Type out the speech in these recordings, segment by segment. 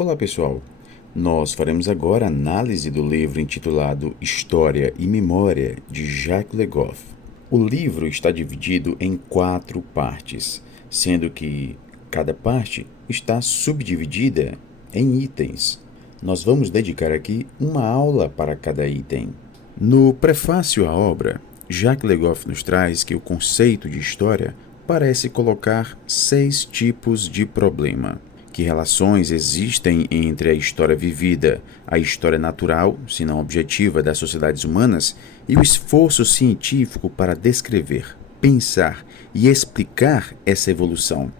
Olá pessoal, nós faremos agora a análise do livro intitulado História e Memória de Jacques Le Goff. O livro está dividido em 4 partes, sendo que cada parte está subdividida em itens. Nós vamos dedicar aqui uma aula para cada item. No prefácio à obra, Jacques Le Goff nos traz que o conceito de história parece colocar 6 tipos de problema. Que relações existem entre a história vivida, a história natural, se não objetiva, das sociedades humanas e o esforço científico para descrever, pensar e explicar essa evolução,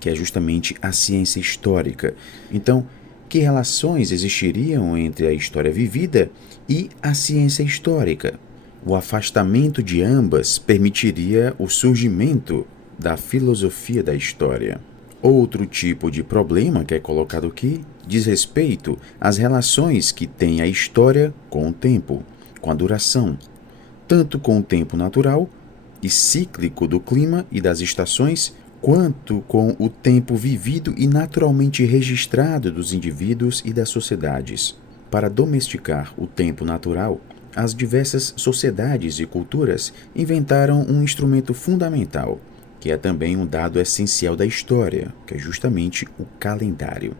que é justamente a ciência histórica. Então, que relações existiriam entre a história vivida e a ciência histórica? O afastamento de ambas permitiria o surgimento da filosofia da história. Outro tipo de problema que é colocado aqui diz respeito às relações que tem a história com o tempo, com a duração, tanto com o tempo natural e cíclico do clima e das estações, quanto com o tempo vivido e naturalmente registrado dos indivíduos e das sociedades. Para domesticar o tempo natural, as diversas sociedades e culturas inventaram um instrumento fundamental, que é também um dado essencial da história, que é justamente o calendário.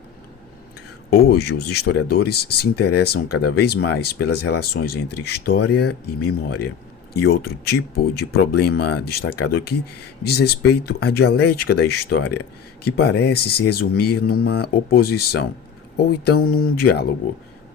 Hoje, os historiadores se interessam cada vez mais pelas relações entre história e memória. E outro tipo de problema destacado aqui diz respeito à dialética da história, que parece se resumir numa oposição, ou então num diálogo,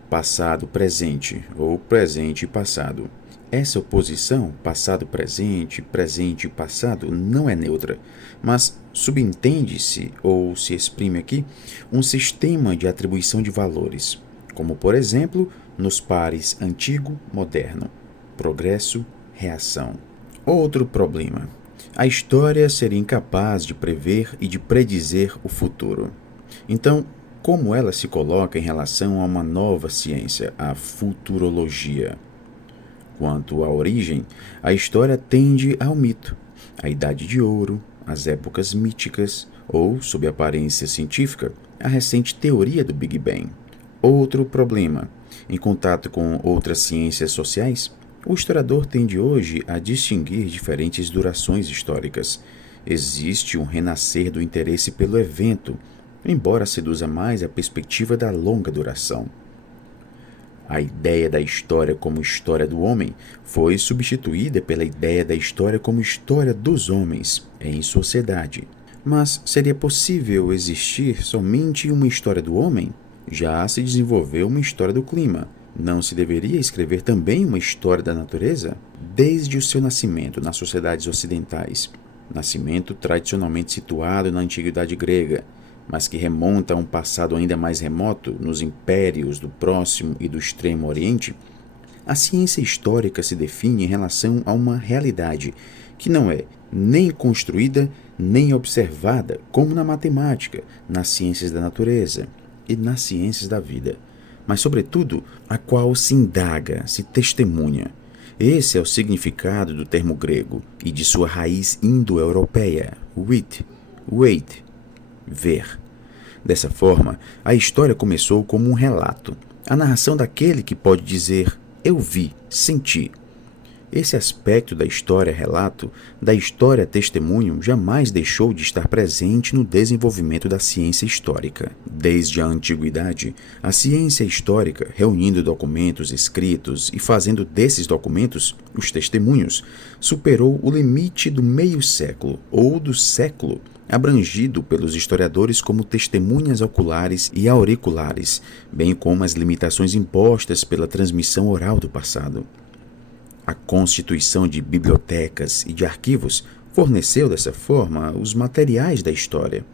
passado-presente ou presente-passado. Essa oposição, passado-presente, presente e passado, não é neutra, mas subentende-se, ou se exprime aqui, um sistema de atribuição de valores, como, por exemplo, nos pares antigo-moderno, progresso-reação. Outro problema. A história seria incapaz de prever e de predizer o futuro. Então, como ela se coloca em relação a uma nova ciência, a futurologia? Quanto à origem, a história tende ao mito, à Idade de Ouro, às épocas míticas ou, sob aparência científica, à recente teoria do Big Bang. Outro problema: em contato com outras ciências sociais, o historiador tende hoje a distinguir diferentes durações históricas. Existe um renascer do interesse pelo evento, embora seduza mais a perspectiva da longa duração. A ideia da história como história do homem foi substituída pela ideia da história como história dos homens em sociedade. Mas seria possível existir somente uma história do homem? Já se desenvolveu uma história do clima. Não se deveria escrever também uma história da natureza? Desde o seu nascimento nas sociedades ocidentais, nascimento tradicionalmente situado na antiguidade grega, mas que remonta a um passado ainda mais remoto nos impérios do Próximo e do Extremo Oriente, a ciência histórica se define em relação a uma realidade que não é nem construída nem observada, como na matemática, nas ciências da natureza e nas ciências da vida, mas, sobretudo, a qual se indaga, se testemunha. Esse é o significado do termo grego e de sua raiz indo-europeia, wait, ver. Dessa forma, a história começou como um relato, a narração daquele que pode dizer eu vi, senti. Esse aspecto da história relato, da história testemunho, jamais deixou de estar presente no desenvolvimento da ciência histórica. Desde a antiguidade, a ciência histórica, reunindo documentos escritos e fazendo desses documentos os testemunhos, superou o limite do meio século ou do século, abrangido pelos historiadores como testemunhas oculares e auriculares, bem como as limitações impostas pela transmissão oral do passado. A constituição de bibliotecas e de arquivos forneceu, dessa forma, os materiais da história.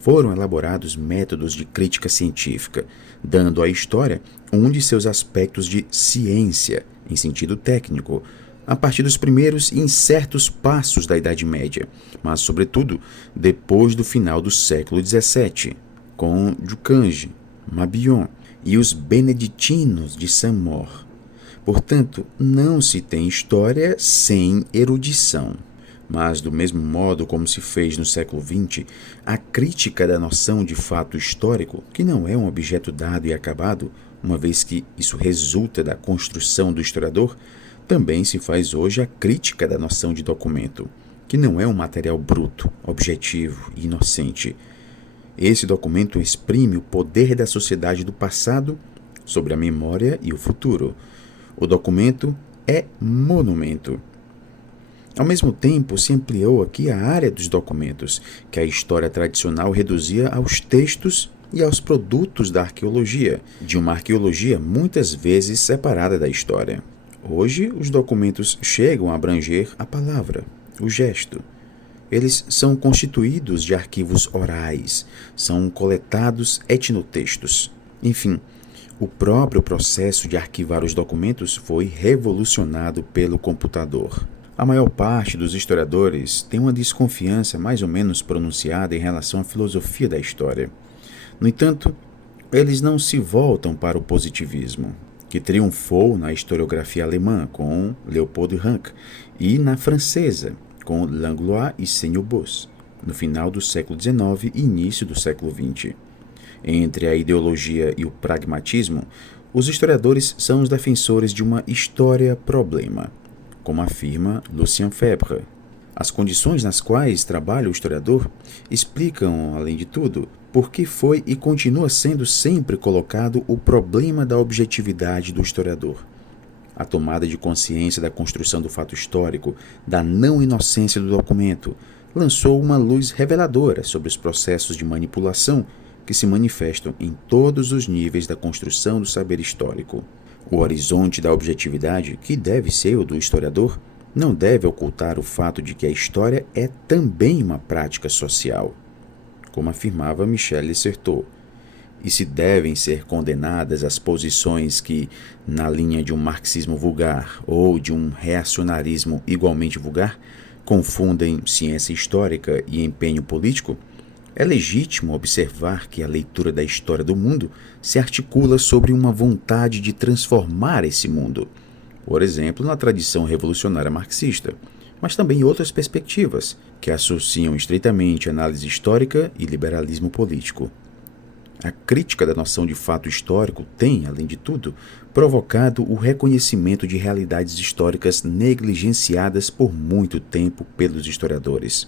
Foram elaborados métodos de crítica científica, dando à história um de seus aspectos de ciência, em sentido técnico, a partir dos primeiros e incertos passos da Idade Média, mas, sobretudo, depois do final do século XVII, com Ducange, Mabillon e os beneditinos de Saint-Maur. Portanto, não se tem história sem erudição. Mas, do mesmo modo como se fez no século XX, a crítica da noção de fato histórico, que não é um objeto dado e acabado, uma vez que isso resulta da construção do historiador, também se faz hoje a crítica da noção de documento, que não é um material bruto, objetivo e inocente. Esse documento exprime o poder da sociedade do passado sobre a memória e o futuro. O documento é monumento. Ao mesmo tempo, se ampliou aqui a área dos documentos, que a história tradicional reduzia aos textos e aos produtos da arqueologia, de uma arqueologia muitas vezes separada da história. Hoje, os documentos chegam a abranger a palavra, o gesto. Eles são constituídos de arquivos orais, são coletados etnotextos. Enfim, o próprio processo de arquivar os documentos foi revolucionado pelo computador. A maior parte dos historiadores tem uma desconfiança mais ou menos pronunciada em relação à filosofia da história. No entanto, eles não se voltam para o positivismo, que triunfou na historiografia alemã com Leopold Ranke e na francesa com Langlois e Seigneur-Bos, no final do século XIX e início do século XX. Entre a ideologia e o pragmatismo, os historiadores são os defensores de uma história-problema, como afirma Lucien Febvre. As condições nas quais trabalha o historiador explicam, além de tudo, por que foi e continua sendo sempre colocado o problema da objetividade do historiador. A tomada de consciência da construção do fato histórico, da não inocência do documento, lançou uma luz reveladora sobre os processos de manipulação que se manifestam em todos os níveis da construção do saber histórico. O horizonte da objetividade, que deve ser o do historiador, não deve ocultar o fato de que a história é também uma prática social, como afirmava Michel Lecerteau, e se devem ser condenadas as posições que, na linha de um marxismo vulgar ou de um reacionarismo igualmente vulgar, confundem ciência histórica e empenho político, é legítimo observar que a leitura da história do mundo se articula sobre uma vontade de transformar esse mundo, por exemplo, na tradição revolucionária marxista, mas também outras perspectivas que associam estreitamente análise histórica e liberalismo político. A crítica da noção de fato histórico tem, além de tudo, provocado o reconhecimento de realidades históricas negligenciadas por muito tempo pelos historiadores.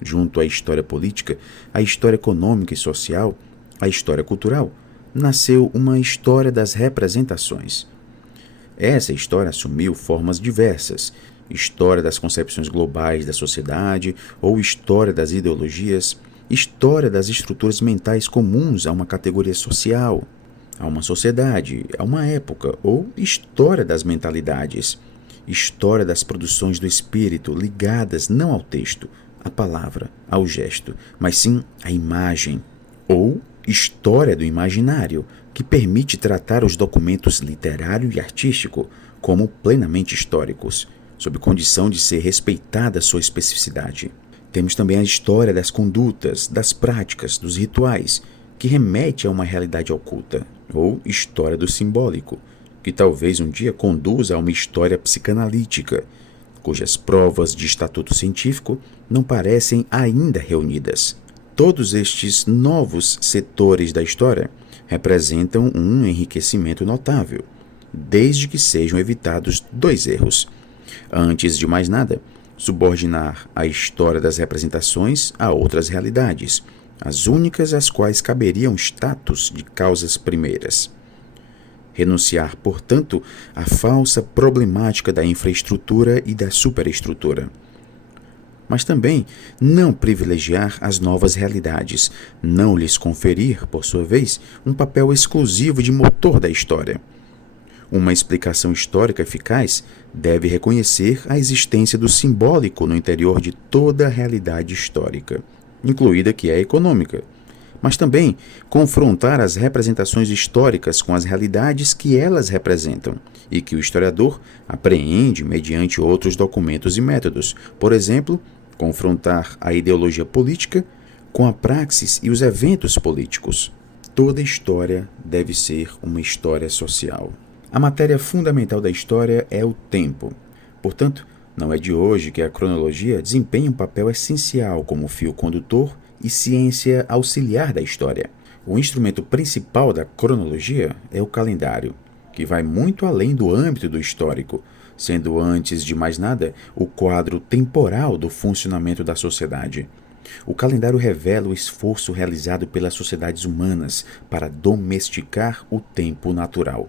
Junto à história política, à história econômica e social, à história cultural, nasceu uma história das representações. Essa história assumiu formas diversas: história das concepções globais da sociedade ou história das ideologias, história das estruturas mentais comuns a uma categoria social, a uma sociedade, a uma época, ou história das mentalidades, história das produções do espírito ligadas não ao texto, à palavra, ao gesto, mas sim à imagem, ou história do imaginário, que permite tratar os documentos literário e artístico como plenamente históricos, sob condição de ser respeitada sua especificidade. Temos também a história das condutas, das práticas, dos rituais, que remete a uma realidade oculta, ou história do simbólico, que talvez um dia conduza a uma história psicanalítica, cujas provas de estatuto científico não parecem ainda reunidas. Todos estes novos setores da história representam um enriquecimento notável, desde que sejam evitados dois erros. Antes de mais nada, subordinar a história das representações a outras realidades, as únicas às quais caberiam status de causas primeiras. Renunciar, portanto, à falsa problemática da infraestrutura e da superestrutura. Mas também não privilegiar as novas realidades, não lhes conferir, por sua vez, um papel exclusivo de motor da história. Uma explicação histórica eficaz deve reconhecer a existência do simbólico no interior de toda a realidade histórica, incluída que é econômica, mas também confrontar as representações históricas com as realidades que elas representam e que o historiador apreende mediante outros documentos e métodos. Por exemplo, confrontar a ideologia política com a praxis e os eventos políticos. Toda história deve ser uma história social. A matéria fundamental da história é o tempo. Portanto, Não é de hoje que a cronologia desempenha um papel essencial como fio condutor e ciência auxiliar da história. O instrumento principal da cronologia é o calendário, que vai muito além do âmbito do histórico, sendo, antes de mais nada, o quadro temporal do funcionamento da sociedade. O calendário revela o esforço realizado pelas sociedades humanas para domesticar o tempo natural.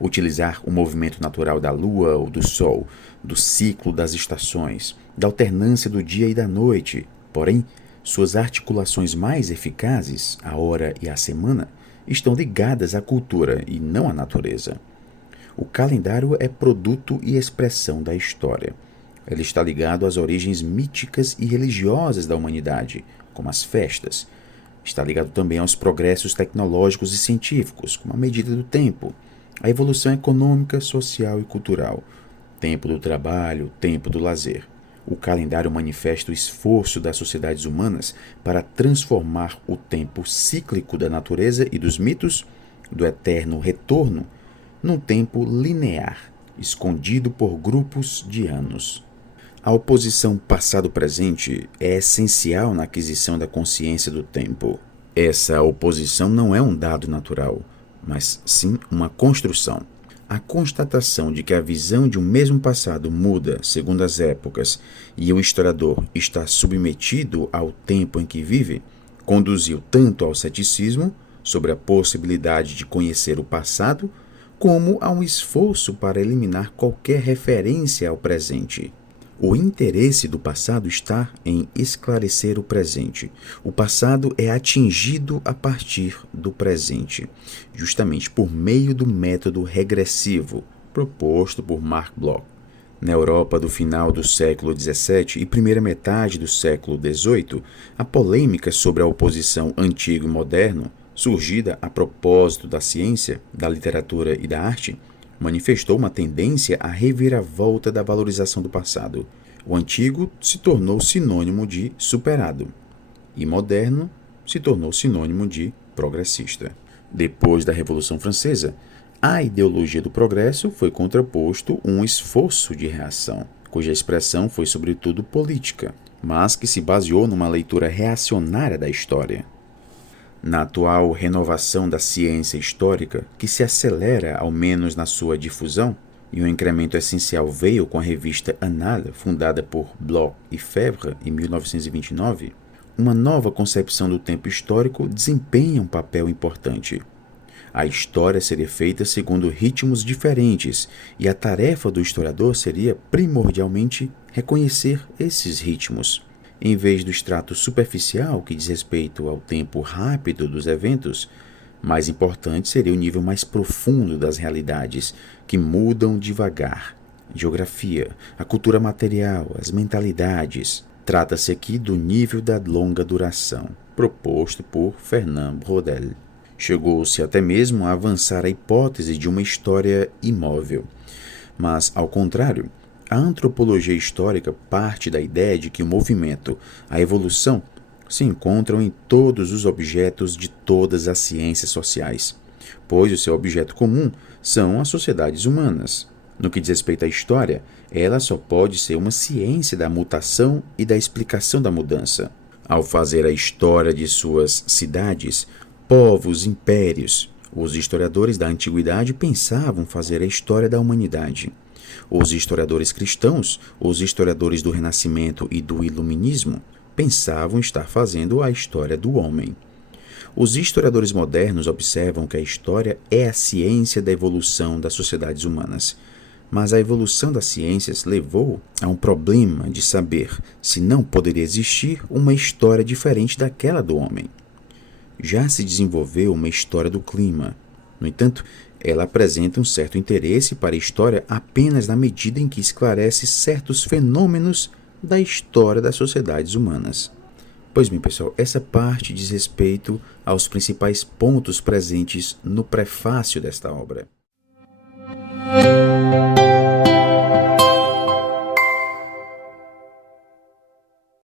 Utilizar o movimento natural da lua ou do sol, do ciclo das estações, da alternância do dia e da noite. Porém, suas articulações mais eficazes, a hora e a semana, estão ligadas à cultura e não à natureza. O calendário é produto e expressão da história. Ele está ligado às origens míticas e religiosas da humanidade, como as festas. Está ligado também aos progressos tecnológicos e científicos, como a medida do tempo, a evolução econômica, social e cultural, tempo do trabalho, tempo do lazer. O calendário manifesta o esforço das sociedades humanas para transformar o tempo cíclico da natureza e dos mitos, do eterno retorno, num tempo linear, escondido por grupos de anos. A oposição passado-presente é essencial na aquisição da consciência do tempo. Essa oposição não é um dado natural, mas sim uma construção. A constatação de que a visão de um mesmo passado muda segundo as épocas e o historiador está submetido ao tempo em que vive, conduziu tanto ao ceticismo sobre a possibilidade de conhecer o passado, como a um esforço para eliminar qualquer referência ao presente. O interesse do passado está em esclarecer o presente. O passado é atingido a partir do presente, justamente por meio do método regressivo proposto por Marc Bloch. Na Europa do final do século XVII e primeira metade do século XVIII, a polêmica sobre a oposição antigo e moderno, surgida a propósito da ciência, da literatura e da arte, manifestou uma tendência à reviravolta da valorização do passado. O antigo se tornou sinônimo de superado, e moderno se tornou sinônimo de progressista. Depois da Revolução Francesa, à ideologia do progresso foi contraposto um esforço de reação, cuja expressão foi sobretudo política, mas que se baseou numa leitura reacionária da história. Na atual renovação da ciência histórica, que se acelera ao menos na sua difusão, e um incremento essencial veio com a revista Annales, fundada por Bloch e Febvre em 1929, uma nova concepção do tempo histórico desempenha um papel importante. A história seria feita segundo ritmos diferentes, e a tarefa do historiador seria primordialmente reconhecer esses ritmos. Em vez do extrato superficial que diz respeito ao tempo rápido dos eventos, mais importante seria o nível mais profundo das realidades, que mudam devagar. Geografia, a cultura material, as mentalidades. Trata-se aqui do nível da longa duração, proposto por Fernand Braudel. Chegou-se até mesmo a avançar a hipótese de uma história imóvel. Mas, ao contrário, a antropologia histórica parte da ideia de que o movimento, a evolução, se encontram em todos os objetos de todas as ciências sociais, pois o seu objeto comum são as sociedades humanas. No que diz respeito à história, ela só pode ser uma ciência da mutação e da explicação da mudança. Ao fazer a história de suas cidades, povos, impérios, os historiadores da antiguidade pensavam fazer a história da humanidade. Os historiadores cristãos, os historiadores do Renascimento e do Iluminismo, pensavam estar fazendo a história do homem. Os historiadores modernos observam que a história é a ciência da evolução das sociedades humanas. Mas a evolução das ciências levou a um problema de saber se não poderia existir uma história diferente daquela do homem. Já se desenvolveu uma história do clima. No entanto, ela apresenta um certo interesse para a história apenas na medida em que esclarece certos fenômenos da história das sociedades humanas. Pois bem, pessoal, essa parte diz respeito aos principais pontos presentes no prefácio desta obra.